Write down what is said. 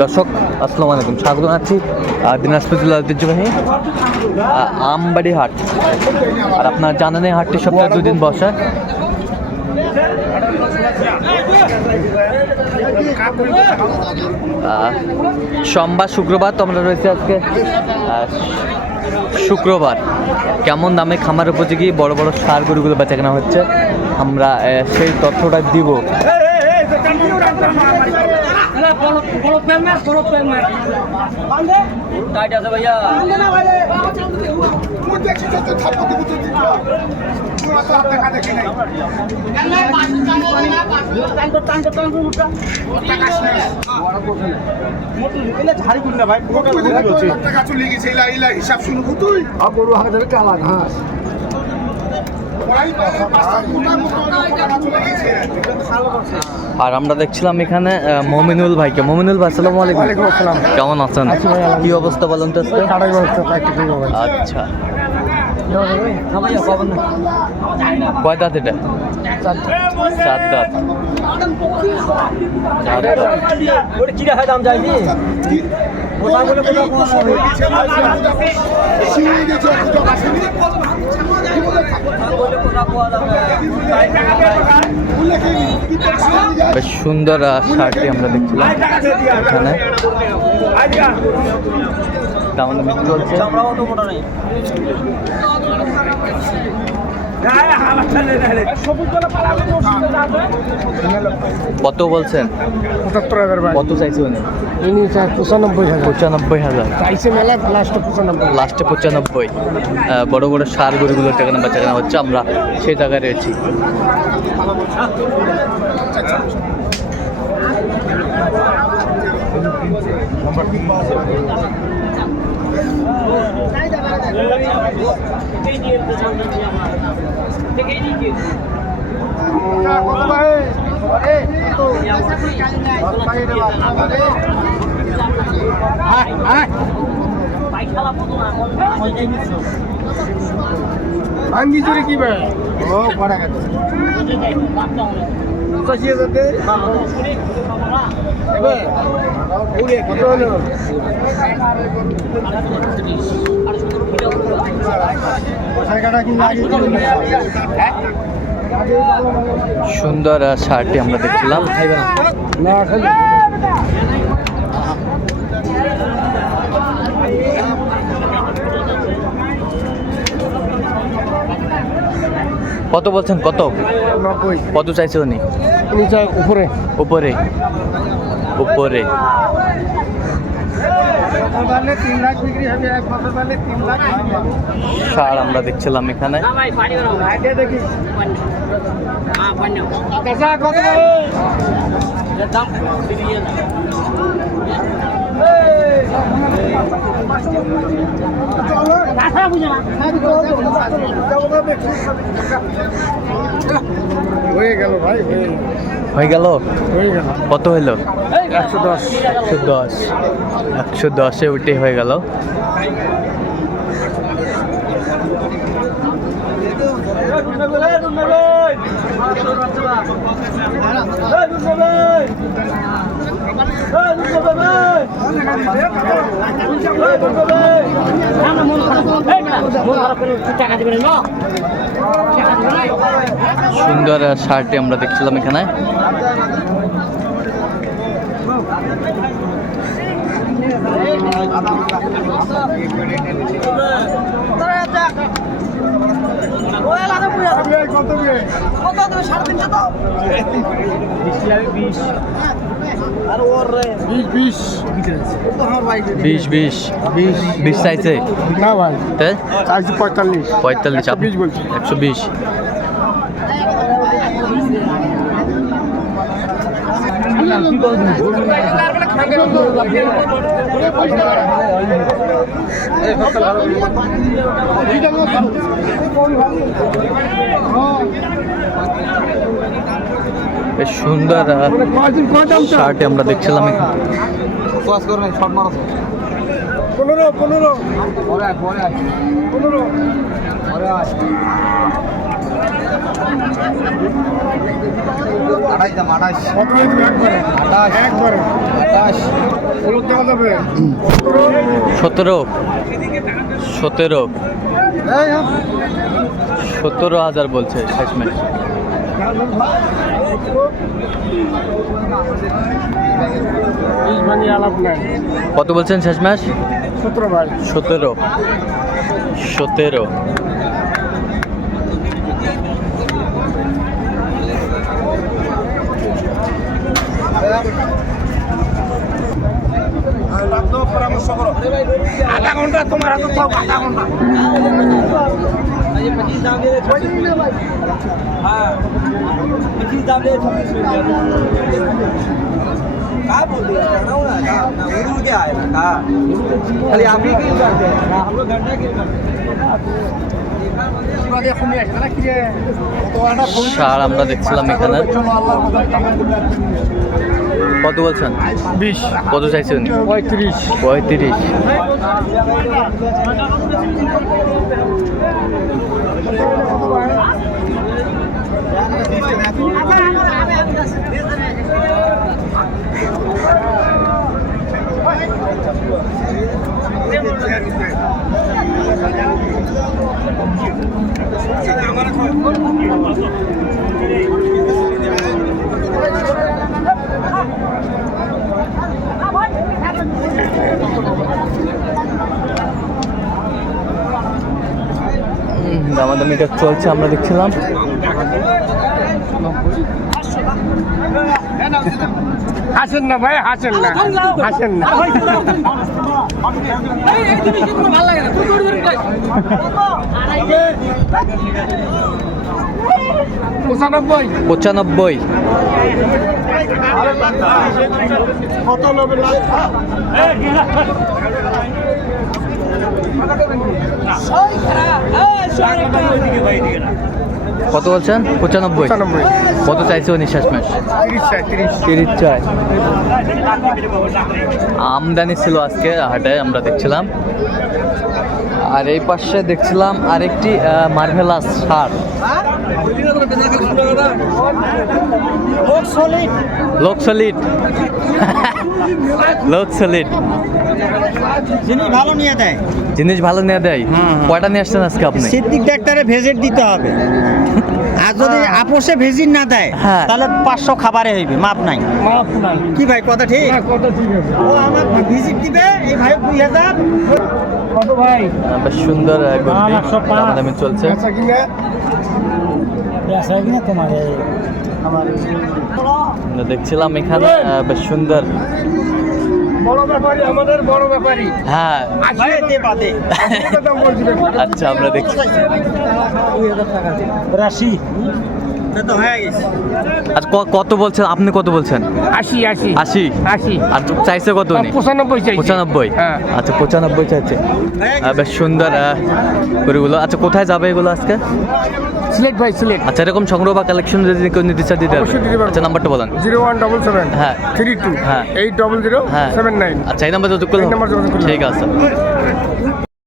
দর্শক আসসালামু আলাইকুম, স্বাগত জানাচ্ছি দিনাজপুর জেলার ঐতিহ্যবাহী আমবাড়ি হাট। আর আপনারা জানেন এই হাটটি সপ্তাহে 2 দিন বসে। সোমবার শুক্রবার তো আমরা রয়েছে আজকে শুক্রবার। কেমন দামে খামার উপযোগী বড় বড় সার গরুগুলো বেচা কেনা হচ্ছে, আমরা সেই তথ্যটা দিব। আর আমরা দেখছিলাম এখানে মমিনুল ভাইকে। মমিনুল ভাই আসসালামু আলাইকুম। কেমন আছেন? কি অবস্থা বলেন তো? আচ্ছা, কয় দাঁত এটা? 4 দাঁত। বেশ সুন্দর শার্টটি আমরা দেখছিলাম এখানে। দামাদামি চলছে। কত বলছেন? ৭৫,০০০ ভাই। কত চাইছে উনি? ৯৫,০০০। চাইছে মেলা, লাস্টে 95। বড় বড় সার গরুগুলোর টাকা বেচা কেনা হচ্ছে, আমরা সেই জায়গায় রয়েছি। কি ভাই? ও পড়া গেছে। সুন্দর শার্টটি আমরা দেখছিলাম। কত বলছেন? কত ৯০। কত চাইছে উনি? উপরে উপরে উপরে সার আমরা দেখছিলাম এখানে। হয়ে গেল ভাই, হয়ে গেল। কত হইলো? ১১০। 110-এ উঠে হয়ে গেল। সুন্দর শার্টটি আমরা দেখছিলাম এখানে। বিশ চাইছে না ভাই, তাই চাইছি ৪৫। 45। 120 বলছি। 120। বেশ সুন্দর শার্টে আমরা দেখছিলাম এখানে। 15। কত দিবে একবারে? একবারে। হলুদ দেওয়া যাবে? 17,000 বলছে শেষমেশ। আলাপ নাই। কত বলছেন শেষমেশ? 17 ভাই। 17। পরামর্শ করো। আধা ঘন্টা তোমার হাতে থাক, আধা ঘন্টা। ষাঁড় আমরা দেখছিলাম এখানে। কত বলছেন? 20। কত চাইছেন? 35। 35। দামাদামি কাজ চলছে আমরা দেখছিলাম। হাসেন না ভাই, হাসেন না, হাসেন না। 95। কত নেবে? কত বলছেন? 95। কত চাইছে উনি শেষমেশ? 30 চাই। আমদানি ছিল আজকে হাটে আমরা দেখছিলাম। আর এই পাশে দেখছিলাম আরেকটি মার্ভেলাস ষাঁড়। লোক সলিড। জিনিস ভালো নিয়ে দেয়। জিনিস ভালো নিয়ে দেয়। কয়টা নিয়ে আসছেন আজকে আপনি? সিদ্দিক ডাক্তারে ভেজিট দিতে হবে। আর যদি আপোষে ভেজিট না দেয় হ্যাঁ। তাহলে 500 খাবারে হইবে, মাপ নাই। মাফ নাই। কি ভাই কথা ঠিক? কত ঠিক আছে? ও আমার ভিজিট দিবে, এই ভাই 2000। কত ভাই? বেশ সুন্দর গরুটি দামাদামি চলছে। আচ্ছা কিনা? আমরা দেখছিলাম এখানে বেশ সুন্দর। বড় ব্যাপারী, আমাদের বড় ব্যাপারী। হ্যাঁ ভাই দে বাদে। দাম বলছিলেন। আচ্ছা আমরা দেখছি। রাশি তো হয়ে গেছে। আচ্ছা কত বলছেন আপনি? কত বলছেন? 80। 80। 80। আর চাইছে কত উনি? 95 চাইছে। 95। হ্যাঁ। আচ্ছা 95 চাইছে। বেশ সুন্দর গরুগুলো। আচ্ছা কোথায় যাবে এগুলো আজকে? সিলেট ভাই, সিলেট। আচ্ছা এরকম সংগ্রহ বা কালেকশন যদি কেউ নিতে চায় দিতে অবশ্যই দিতে পারবে। পারবো। আচ্ছা নাম্বারটা বলেন। 0177 হ্যাঁ। 32 হ্যাঁ। 800 হ্যাঁ 79। আচ্ছা এই নাম্বার যোগাযোগ করলে এই নাম্বার যোগাযোগ করলে ঠিক আছে।